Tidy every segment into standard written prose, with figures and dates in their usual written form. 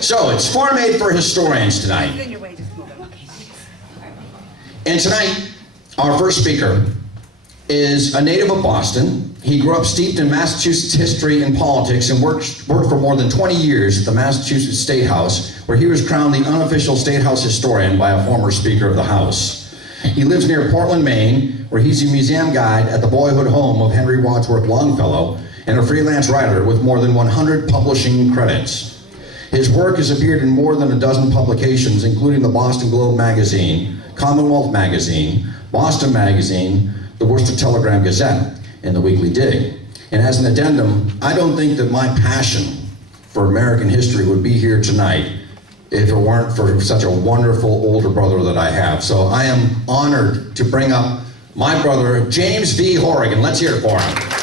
So it's form-made for historians tonight. And tonight, our first speaker is a native of Boston. He grew up steeped in Massachusetts history and politics and worked for more than 20 years at the Massachusetts State House, where he was crowned the unofficial State House historian by a former Speaker of the House. He lives near Portland, Maine, where he's a museum guide at the boyhood home of Henry Wadsworth Longfellow and a freelance writer with more than 100 publishing credits. His work has appeared in more than a dozen publications, including the Boston Globe magazine, Commonwealth magazine, Boston magazine, the Worcester Telegram Gazette, and the Weekly Dig. And as an addendum, I don't think that my passion for American history would be here tonight if it weren't for such a wonderful older brother that I have. So I am honored to bring up my brother, James V. Horrigan. Let's hear it for him.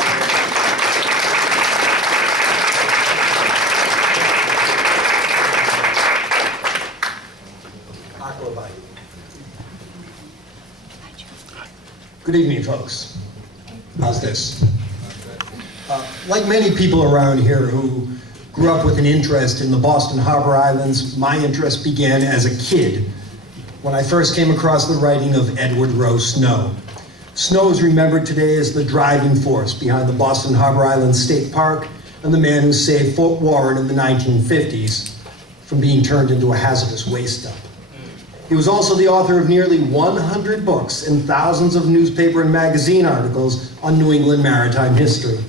Good evening, folks. How's this? Like many people around here who grew up with an interest in the Boston Harbor Islands, my interest began as a kid when I first came across the writing of Edward Rowe Snow. Snow is remembered today as the driving force behind the Boston Harbor Islands State Park and the man who saved Fort Warren in the 1950s from being turned into a hazardous waste dump. He was also the author of nearly 100 books and thousands of newspaper and magazine articles on New England maritime history.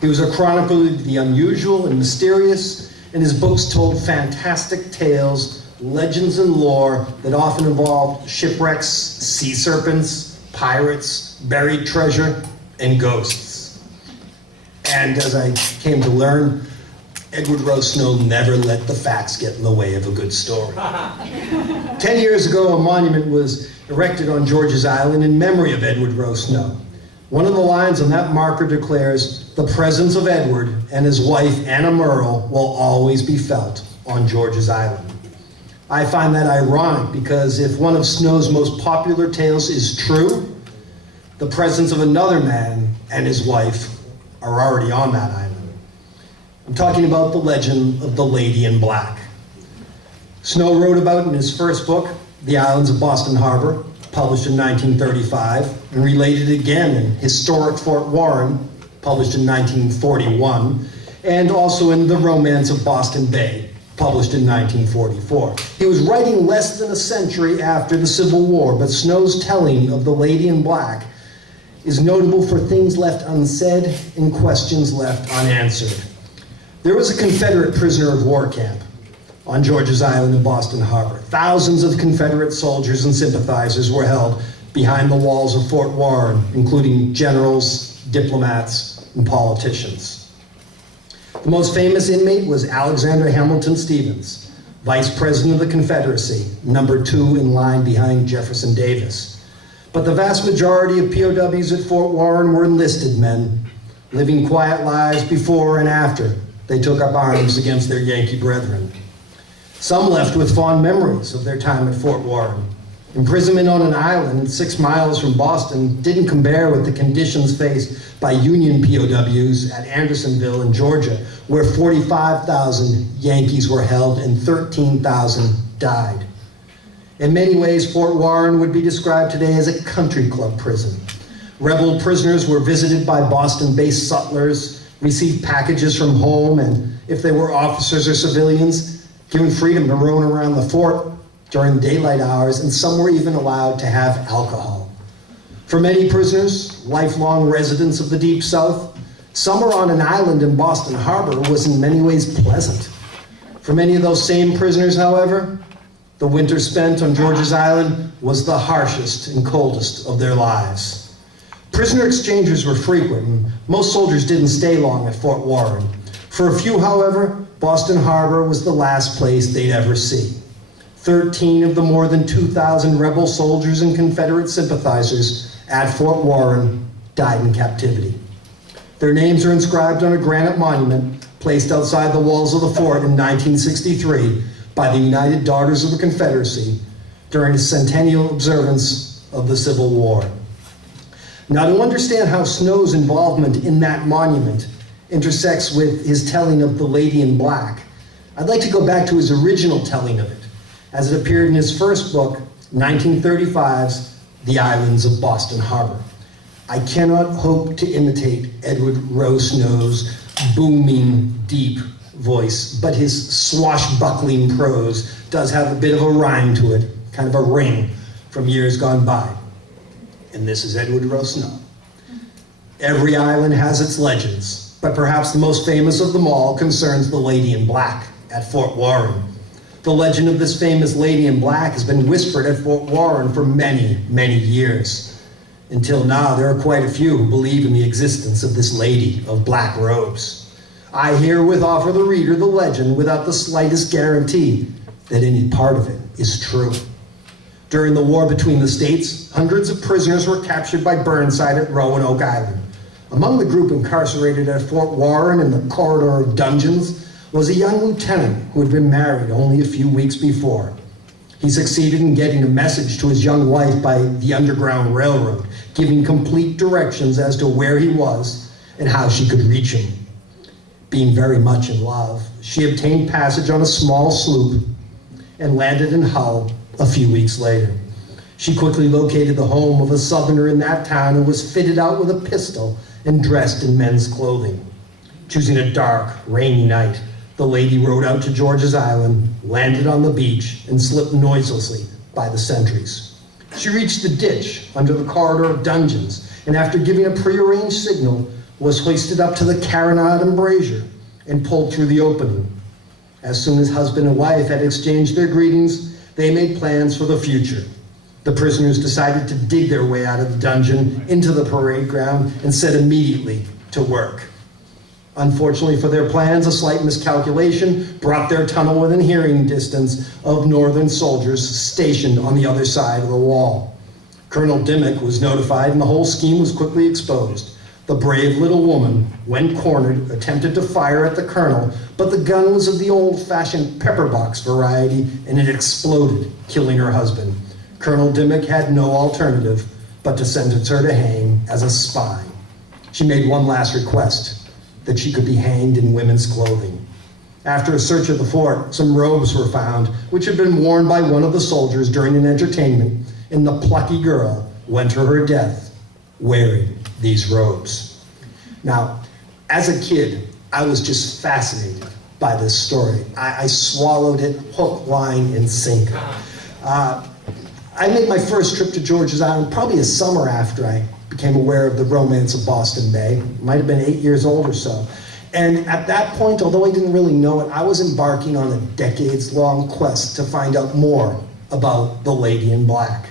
He was a chronicler of the unusual and mysterious, and his books told fantastic tales, legends, and lore that often involved shipwrecks, sea serpents, pirates, buried treasure, and ghosts. And as I came to learn, Edward Rowe Snow never let the facts get in the way of a good story. 10 years ago, a monument was erected on George's Island in memory of Edward Rowe Snow. One of the lines on that marker declares, "The presence of Edward and his wife, Anna Merle, will always be felt on George's Island." I find that ironic because if one of Snow's most popular tales is true, the presence of another man and his wife are already on that island. I'm talking about the legend of the Lady in Black. Snow wrote about in his first book, The Islands of Boston Harbor, published in 1935, and related again in Historic Fort Warren, published in 1941, and also in The Romance of Boston Bay, published in 1944. He was writing less than a century after the Civil War, but Snow's telling of the Lady in Black is notable for things left unsaid and questions left unanswered. There was a Confederate prisoner of war camp on George's Island in Boston Harbor. Thousands of Confederate soldiers and sympathizers were held behind the walls of Fort Warren, including generals, diplomats, and politicians. The most famous inmate was Alexander Hamilton Stevens, Vice President of the Confederacy, number 2 in line behind Jefferson Davis. But the vast majority of POWs at Fort Warren were enlisted men, living quiet lives before and after they took up arms against their Yankee brethren. Some left with fond memories of their time at Fort Warren. Imprisonment on an island 6 miles from Boston didn't compare with the conditions faced by Union POWs at Andersonville in Georgia, where 45,000 Yankees were held and 13,000 died. In many ways, Fort Warren would be described today as a country club prison. Rebel prisoners were visited by Boston-based sutlers, received packages from home, and if they were officers or civilians, given freedom to roam around the fort during daylight hours, and some were even allowed to have alcohol. For many prisoners, lifelong residents of the Deep South, summer on an island in Boston Harbor was in many ways pleasant. For many of those same prisoners, however, the winter spent on George's Island was the harshest and coldest of their lives. Prisoner exchanges were frequent, and most soldiers didn't stay long at Fort Warren. For a few, however, Boston Harbor was the last place they'd ever see. 13 of the more than 2,000 rebel soldiers and Confederate sympathizers at Fort Warren died in captivity. Their names are inscribed on a granite monument placed outside the walls of the fort in 1963 by the United Daughters of the Confederacy during the centennial observance of the Civil War. Now, to understand how Snow's involvement in that monument intersects with his telling of the Lady in Black, I'd like to go back to his original telling of it, as it appeared in his first book, 1935's The Islands of Boston Harbor. I cannot hope to imitate Edward Rowe Snow's booming, deep voice, but his swashbuckling prose does have a bit of a rhyme to it, kind of a ring from years gone by. And this is Edward Rowe Snow. Every island has its legends, but perhaps the most famous of them all concerns the Lady in Black at Fort Warren. The legend of this famous Lady in Black has been whispered at Fort Warren for many, many years. Until now, there are quite a few who believe in the existence of this lady of black robes. I herewith offer the reader the legend without the slightest guarantee that any part of it is true. During the war between the states, hundreds of prisoners were captured by Burnside at Roanoke Island. Among the group incarcerated at Fort Warren in the corridor of dungeons was a young lieutenant who had been married only a few weeks before. He succeeded in getting a message to his young wife by the Underground Railroad, giving complete directions as to where he was and how she could reach him. Being very much in love, she obtained passage on a small sloop and landed in Hull a few weeks later. She quickly located the home of a southerner in that town and was fitted out with a pistol and dressed in men's clothing. Choosing a dark, rainy night, the lady rowed out to George's Island, landed on the beach, and slipped noiselessly by the sentries. She reached the ditch under the corridor of dungeons, and after giving a prearranged signal, was hoisted up to the carronade embrasure and pulled through the opening. As soon as husband and wife had exchanged their greetings, they made plans for the future. The prisoners decided to dig their way out of the dungeon into the parade ground and set immediately to work. Unfortunately for their plans, a slight miscalculation brought their tunnel within hearing distance of Northern soldiers stationed on the other side of the wall. Colonel Dimmock was notified and the whole scheme was quickly exposed. The brave little woman, when cornered, attempted to fire at the colonel, but the gun was of the old-fashioned pepper box variety and it exploded, killing her husband. Colonel Dimmock had no alternative but to sentence her to hang as a spy. She made one last request, that she could be hanged in women's clothing. After a search of the fort, some robes were found, which had been worn by one of the soldiers during an entertainment, and the plucky girl went to her death wearing these robes. Now, as a kid, I was just fascinated by this story. I swallowed it hook, line, and sinker. I made my first trip to George's Island probably a summer after I became aware of the romance of Boston Bay. Might have been 8 years old or so. And at that point, although I didn't really know it, I was embarking on a decades-long quest to find out more about the Lady in Black.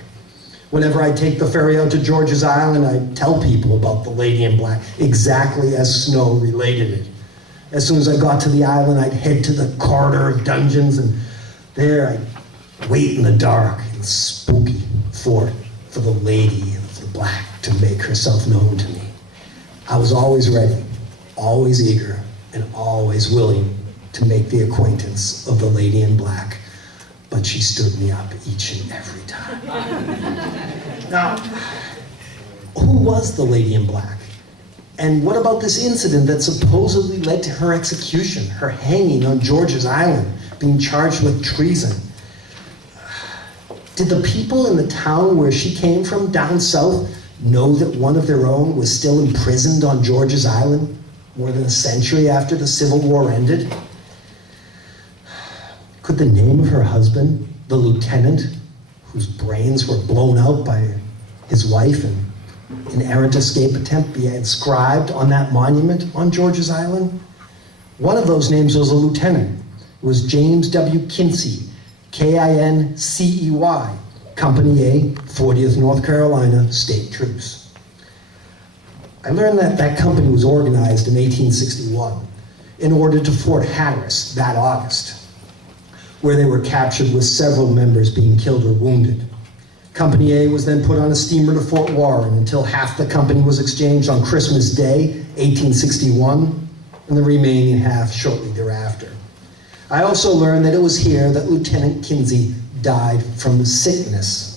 Whenever I take the ferry out to George's Island, I tell people about the Lady in Black, exactly as Snow related it. As soon as I got to the island, I'd head to the corridor of dungeons, and there I'd wait in the dark and spooky for the Lady of the Black to make herself known to me. I was always ready, always eager, and always willing to make the acquaintance of the Lady in Black, but she stood me up each and every time. Now, who was the Lady in Black? And what about this incident that supposedly led to her execution, her hanging on George's Island, being charged with treason? Did the people in the town where she came from, down south, know that one of their own was still imprisoned on George's Island more than a century after the Civil War ended? Could the name of her husband, the lieutenant, whose brains were blown out by his wife in an errant escape attempt, be inscribed on that monument on George's Island? One of those names was a lieutenant. It was James W. Kinsey, Kincey, Company A, 40th North Carolina State Troops. I learned that that company was organized in 1861 in order to Fort Hatteras that August, where they were captured with several members being killed or wounded. Company A was then put on a steamer to Fort Warren until half the company was exchanged on Christmas Day, 1861, and the remaining half shortly thereafter. I also learned that it was here that Lieutenant Kinsey died from sickness